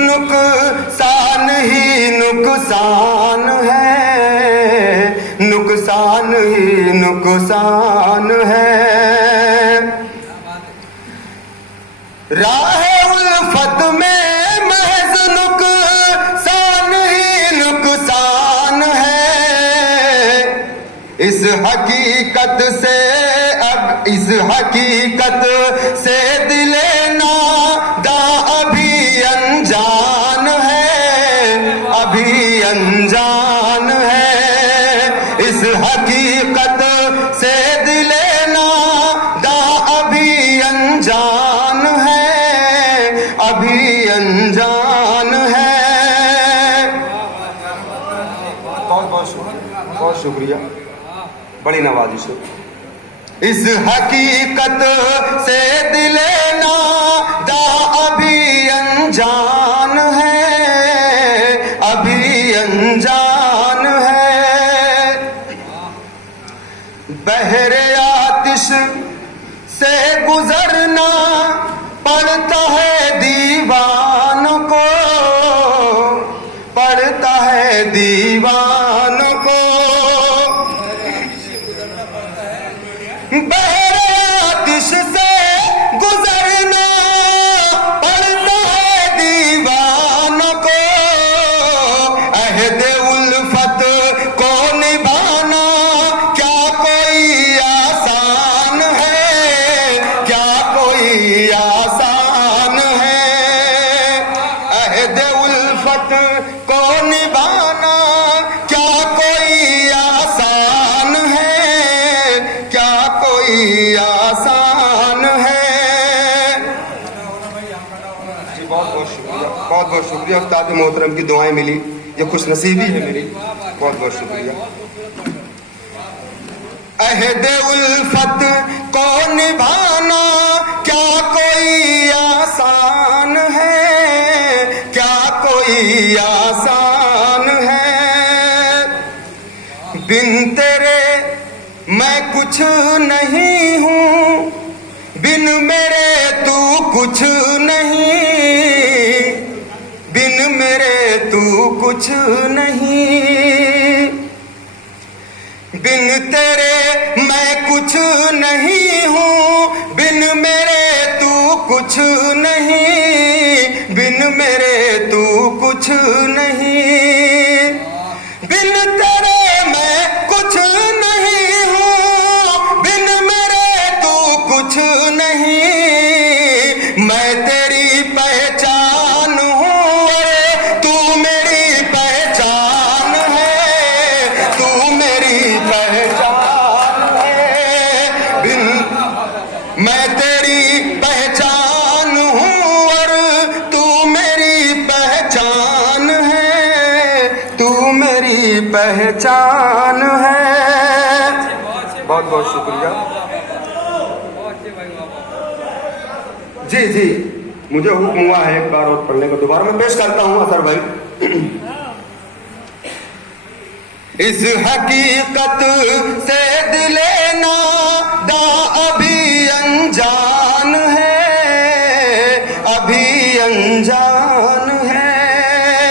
नुकसान ही नुकसान है, नुकसान ही नुकसान है। राह उल्फत में महज नुकसान ही नुकसान है। इस हकीकत से अब इस हकीकत से दिले नादा अभी अनजान है, अभी अनजान है। इस हकीकत से दिले नादा अभी अनजान है, अभी अनजान है। बहुत शुक्रिया, बड़ी नवाजिश है। इस हकीकत से दिले नादा अभी अनजान है, अभी अनजान है। बहरे आतिश से गुजरना पड़ता है दीवानों को, पड़ता है दीवानों को। बहरे आतिश से गुजरना पड़ता है दीवानों को। अहद उल्फत को निभाना क्या कोई आसान है, क्या कोई आसान है। अहद उल्फत को निभाना क्या कोई आसान है, क्या कोई आसान है। जी बहुत बहुत शुक्रिया, बहुत बहुत शुक्रिया। उस्ताद मोहतरम की दुआएं मिली, ये खुशनसीबी है मेरी। बहुत बहुत शुक्रिया। अहद उल्फत को निभाना क्या कोई आसान है, क्या कोई आसान है। बिन तेरे मैं कुछ नहीं हूँ, बिन मेरे तू कुछ नहीं, बिन मेरे तू कुछ नहीं। बिन तेरे मैं कुछ नहीं हूँ, बिन मेरे तू कुछ नहीं, बिन मेरे तू कुछ नहीं। बिन तेरे मैं कुछ नहीं हूँ, बिन मेरे तू कुछ नहीं। मैं तेरी पहचान हूँ, तू मेरी पहचान है, तू मेरी पहचान है। बिन मैं तेरी पहचान हूँ और तू मेरी पहचान है, तू मेरी पहचान है। बहुत बहुत शुक्रिया। जी जी, मुझे हुक्म हुआ है एक बार और पढ़ने को, दोबारा मैं पेश करता हूँ असर भाई। इस हकीकत से दिले नादा